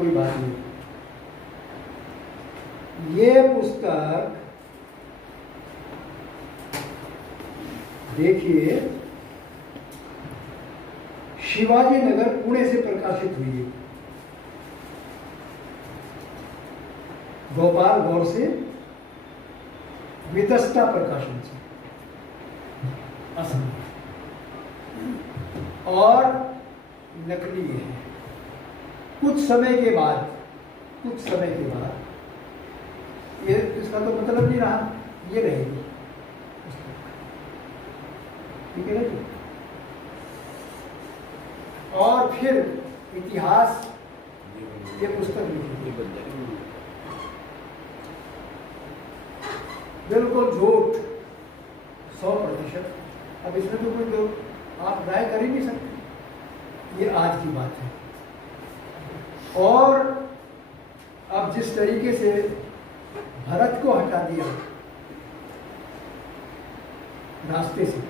कोई बात नहीं। ये पुस्तक देखिए शिवाजी नगर पुणे से प्रकाशित हुई है, गोपाल गौर से, वितस्ता प्रकाशन से, और नकली है। कुछ समय के बाद ये इसका तो मतलब नहीं रहा, ये रहेगी, ठीक है ना जी। और फिर इतिहास ये पुस्तक लिखी, बिल्कुल झूठ 100%। अब इसमें तो कोई जो आप राय कर ही नहीं सकते, ये आज की बात है। और अब जिस तरीके से भरत को हटा दिया रास्ते से,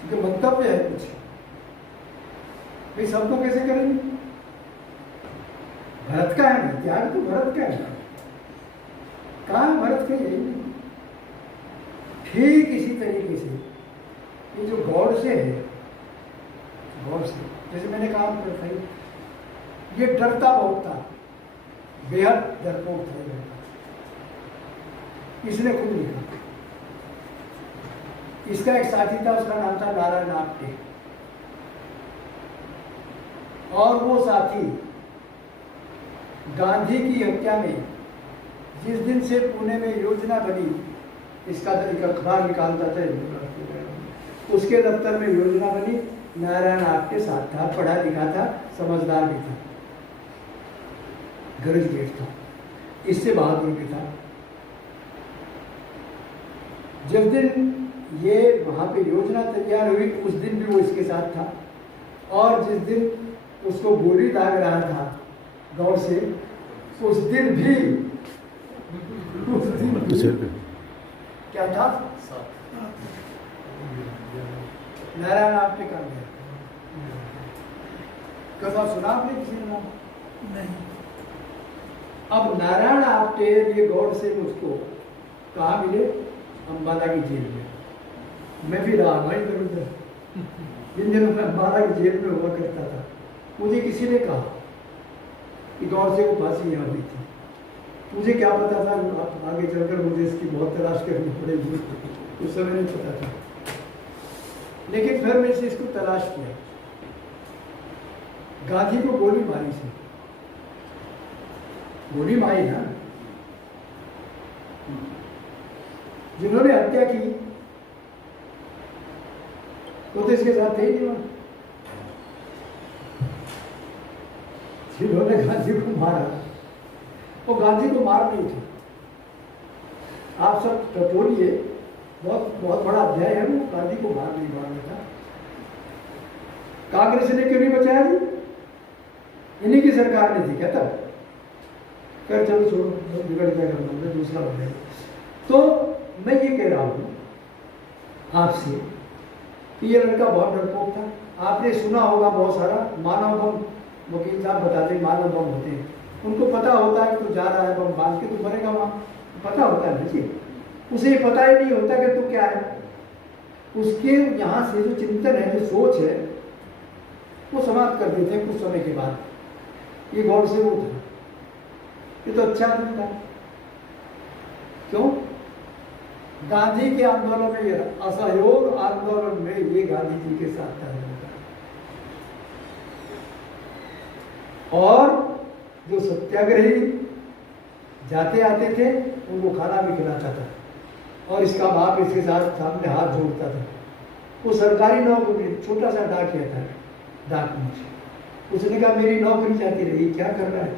क्योंकि मंतव्य है कुछ, भाई सबको कैसे करेंगे? भरत का है ना, त्याग तो भरत का है, कहाँ है भरत का? यही नहीं। ठीक इसी तरीके से ये जो गौड़ से है, गौड़ से जैसे मैंने कहा था, ये डरता बहुत था, बेहद डरपोक था ये, इसने खुद लिखा। इसका एक साथी था, उसका नाम था नारायण आप्टे, और वो साथी गांधी की हत्या में जिस दिन से पुणे में योजना बनी, इसका एक अखबार निकालता था, उसके दफ्तर में योजना बनी, नारायण आप्टे साथ था, पढ़ा लिखा था, समझदार भी था, ग्रेजुएट था, इससे बहादुर भी था। जिस दिन ये वहाँ पे योजना तैयार हुई, उस दिन भी वो इसके साथ था, और जिस दिन उसको गोली दाग रहा था गौर से, उस दिन भी क्या था? नारायण आप्टे का गया। कथा सुना आपने किसी ने? नहीं। अब नारायण आप्टे ये गौड़ से मुझको कहाँ मिले? अम्बाला की जेल में। मैं भी रहा वहीं पर, जिन दिनों में अम्बाला की जेल में हुआ करता था, मुझे किसी ने कहा कि गौड़ से वो फांसी यहाँ हुई थी। मुझे क्या पता था, आगे चलकर मुझे इसकी बहुत तलाश करनी पड़ेगी, उस समय नहीं पता था। लेकिन फिर मैंने इसको तलाश किया। गांधी को गोली मारी से, गोली मारी ना, जिन्होंने हत्या की वो तो इसके साथ थे ही नहीं। जिन्होंने गांधी को मारा वो गांधी को मार नहीं थे। आप सब टटोलिए, बहुत बहुत बड़ा अध्याय है, वो गांधी को मार नहीं मारना था। कांग्रेस ने क्यों नहीं बचाया जी? इन्हीं की सरकार ने थी क्या तब? कर चलो छोड़ो, बिगड़ जाएगा, मैं दूसरा हो जाएगा। तो मैं ये कह रहा हूँ आपसे कि ये लड़का बहुत डरपोक था। आपने सुना होगा बहुत सारा मानव बम, वकील साहब बताते हैं मानव बम होते हैं, उनको पता होता है कि तू जा रहा है बम बांध के, तू मरेगा वहाँ, पता होता है ना जी। उसे पता ही नहीं होता कि तू क्या है। उसके यहाँ से जो चिंतन है, जो सोच है, वो समाप्त कर देते हैं कुछ समय के बाद। ये गौर से वो था, ये तो अच्छा नहीं था। क्यों? गांधी के आंदोलन में, असहयोग आंदोलन में ये गांधी जी के साथ था। और जो सत्याग्रही जाते आते थे उनको खाना भी खिलाता था, और इसका बाप इसके साथ सामने हाथ जोड़ता था। वो सरकारी नौकरी, छोटा सा डाकिया था, डाक मुझे। उसने कहा मेरी नौकरी जाती रही, क्या कर रहा है?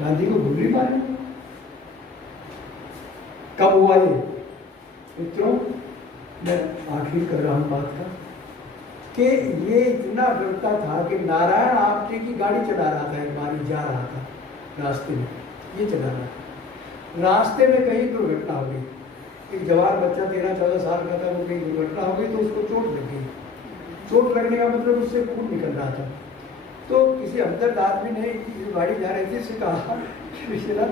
गांधी को गोली मारी। कब हुआ ये मित्रों? मैं आखिर कर रहा हूं बात का, कि ये इतना डरता था कि नारायण आप्टे की गाड़ी चला रहा था, एक बारी जा रहा था रास्ते में, ये चला रहा था, रास्ते में कहीं दुर्घटना हो गई। एक जवान बच्चा 13-14 साल का था, वो कहीं दुर्घटना हो गई तो उसको चोट लग गई। चोट लगने का मतलब उससे खून निकल रहा था। तो किसी हमदर्द आदमी ने गाड़ी जा रही थी, उससे कहा कि रिश्तेदार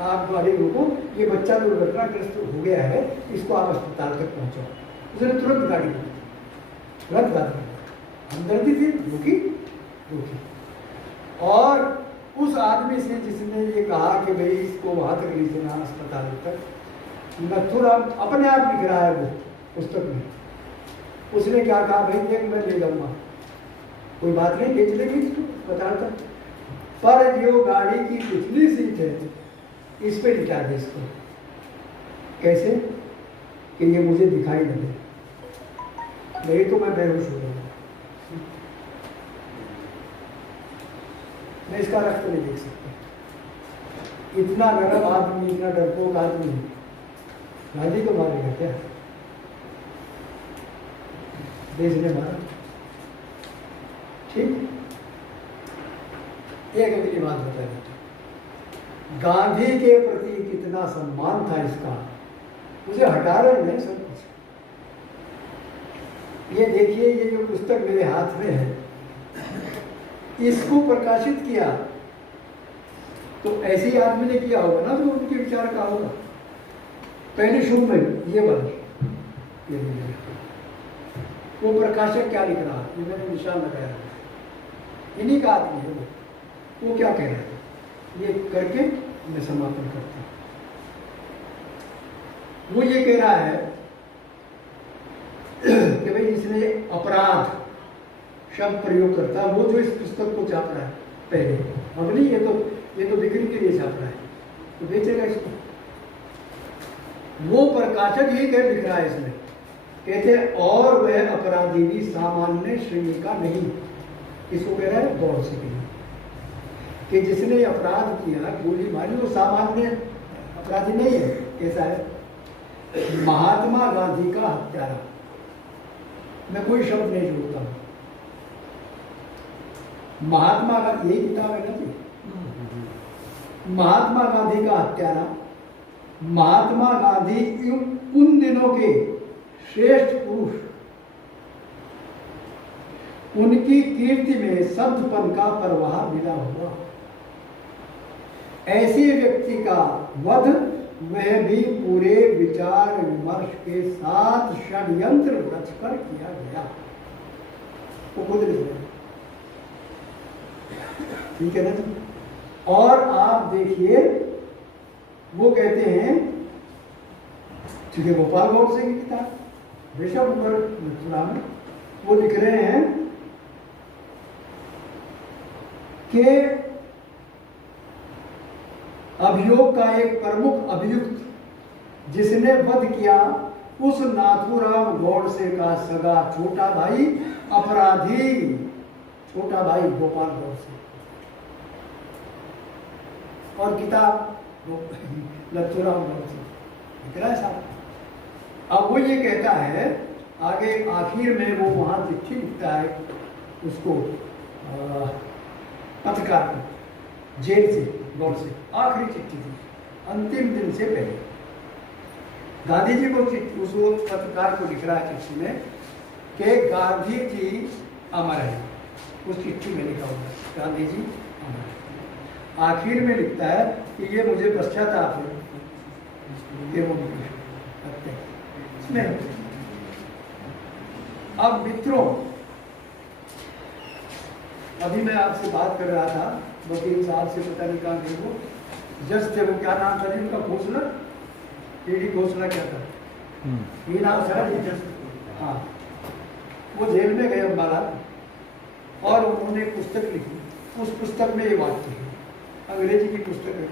आप गाड़ी रोको, ये बच्चा दुर्घटनाग्रस्त हो गया है, इसको आप अस्पताल तक पहुँचाओ। उसने तुरंत गाड़ी रोकी, तुरंत गाड़ी हमदर्दी थी, रोकी रोकी। और उस आदमी से जिसने ये कहा कि भाई इसको वहाँ तक ले जाना अस्पताल तक, नथुराम अपने आप लिख रहा है वो पुस्तक में। उसने क्या कहा, भाई देख मैं ले जाऊँगा, कोई बात नहीं, ले चलेगी इसको अस्पताल तक, पर जो गाड़ी की पिछली सीट है इस पे लिटा दे इसको। कैसे कि ये मुझे दिखाई न दे, नहीं तो मैं बेहोश हो जाऊंगा, मैं इसका रक्त नहीं देख सकता। इतना गरम आदमी, इतना डरपोक आदमी गांधी को मारेगा क्या? देश ने मारा। ठीक, एक अगली बात बता देता, गांधी के प्रति कितना सम्मान था इसका, मुझे हटा रहे नहीं सब कुछ। ये देखिए, ये जो पुस्तक मेरे हाथ में है, इसको प्रकाशित किया तो ऐसे ही आदमी ने किया होगा ना, तो उनके विचार का होगा। पहले शुरू में ये वाला, वो प्रकाशक क्या लिख रहा है, ये मैंने निशान लगाया, इन्हीं का आदमी है वो क्या कह रहा है, ये करके मैं समापन करता हूं। वो ये कह रहा है कि भाई जिसने अपराध शब्द प्रयोग करता, वो जो इस पुस्तक को छाप रहा है पहले, अब नहीं, ये तो बिक्री के लिए छाप रहा है, तो बेचेगा इसको। वो प्रकाशक ये कह लिख रहा है इसमें, कहते और वह अपराधी भी सामान्य श्रेणी का नहीं, इसको कह रहा है गौर से नहीं, कि जिसने अपराध किया, गोली मारी, वो सामान्य अपराधी नहीं है। कैसा है? महात्मा गांधी का हत्यारा। मैं कोई शब्द नहीं जोड़ता हूं, महात्मा गांधी, यही किताब है ना जी, महात्मा गांधी का हत्यारा, महात्मा गांधी उन दिनों के श्रेष्ठ पुरुष, उनकी कीर्ति में संतपन का प्रवाह मिला हुआ, ऐसे व्यक्ति का वध वह भी पूरे विचार विमर्श के साथ षड्यंत्र रचकर किया गया। वो खुद लिख रहे, ठीक है ना। और आप देखिए, वो कहते हैं, ठीक है, गोपाल गौर से की किताब बेशक ऊपर, वो लिख रहे हैं कि अभियोग का एक प्रमुख अभियुक्त जिसने वध किया, उस नाथूराम गौडसे का सगा छोटा भाई अपराधी, छोटा भाई गोपाल गौडसे। और किताब नथुराम गौडसे लिख रहा है साहब। अब वो ये कहता है आगे, आखिर में वो वहां चिट्ठी लिखता है उसको, पत्रकार को, जेल से, गौर से, आखिरी चिट्ठी थी, अंतिम दिन से पहले गांधी जी को उस पत्रकार को लिख रहा है चिट्ठी में कि गांधी जी अमर है। उस चिट्ठी में लिखा हुआ है गांधी जी अमर है। आखिर में लिखता है कि ये मुझे पश्चाताप है कि वो इसमें। अब मित्रों, अभी मैं आपसे बात कर रहा था, वकील साहब से, पता नहीं कहाँ थे वो, जज थे, वो क्या नाम था उनका, घोषणा, टीडी घोषणा क्या था, ये नाम था जज। हाँ, वो जेल में गए अम्बाला, और उन्होंने पुस्तक लिखी। उस पुस्तक में ये बात थी, अंग्रेजी की पुस्तक है,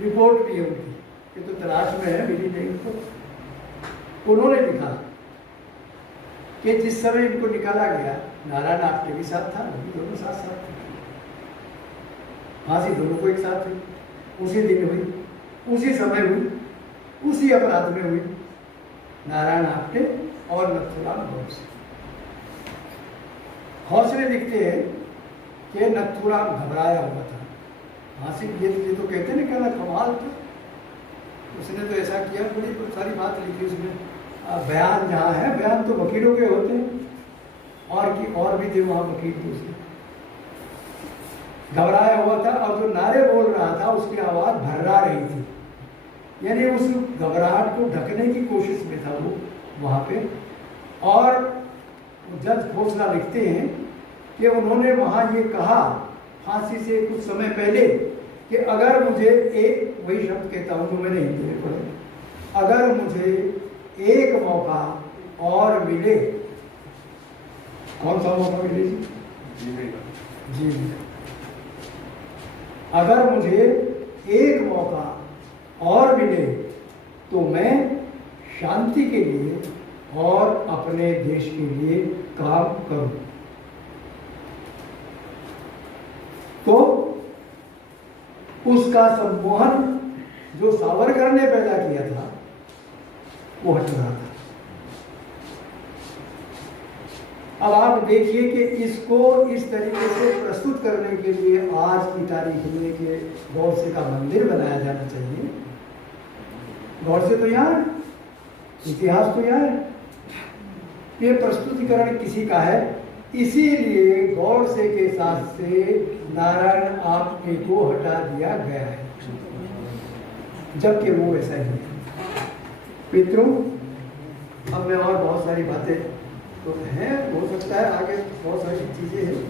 रिपोर्ट भी है उनकी, ये तो तलाश में है, मिली नहीं उनको। उन्होंने लिखा कि जिस समय इनको निकाला गया, नारायण आप्टे भी साथ था, वो भी दोनों साथ साथ थे, फांसी दोनों को एक साथ हुई, उसी दिन हुई, उसी समय हुई, उसी अपराध में हुई, नारायण आप्टे और नथुराम गौडसे। हौसले लिखते हैं कि नथुराम घबराया हुआ था, फांसी ये तो कहते ना, कहना कमाल था, उसने तो ऐसा किया, बड़ी सारी बात लिखी उसमें। बयान जहाँ है, बयान तो वकीलों के होते हैं, और भी थे वहाँ वकील दूसरे। घबराया हुआ था और जो नारे बोल रहा था उसकी आवाज़ भर्रा रही थी, यानी उस घबराहट को ढकने की कोशिश में था वो वहाँ पे। और जज खोसला लिखते हैं कि उन्होंने वहाँ ये कहा फांसी से कुछ समय पहले कि अगर मुझे एक, वही शब्द कहता हूँ जो मैंने हिंदी में पढ़े, अगर मुझे एक मौका और मिले, कौन सा मौका मिले जी, अगर मुझे एक मौका और मिले तो मैं शांति के लिए और अपने देश के लिए काम करूं। तो उसका सम्मोहन जो सावरकर ने पैदा किया था वो हट रहा था। अब आप देखिए कि इसको इस तरीके से प्रस्तुत करने के लिए आज की तारीख में कि गौडसे का मंदिर बनाया जाना चाहिए। गौडसे तो यहाँ, इतिहास तो यहाँ है, ये प्रस्तुतिकरण किसी का है, इसीलिए गौडसे के साथ से नारायण आपने को हटा दिया गया है, जबकि वो ऐसा ही है। मित्रों, अब मैं और बहुत सारी बातें तो हैं, हो सकता है आगे बहुत सारी चीज़ें हैं।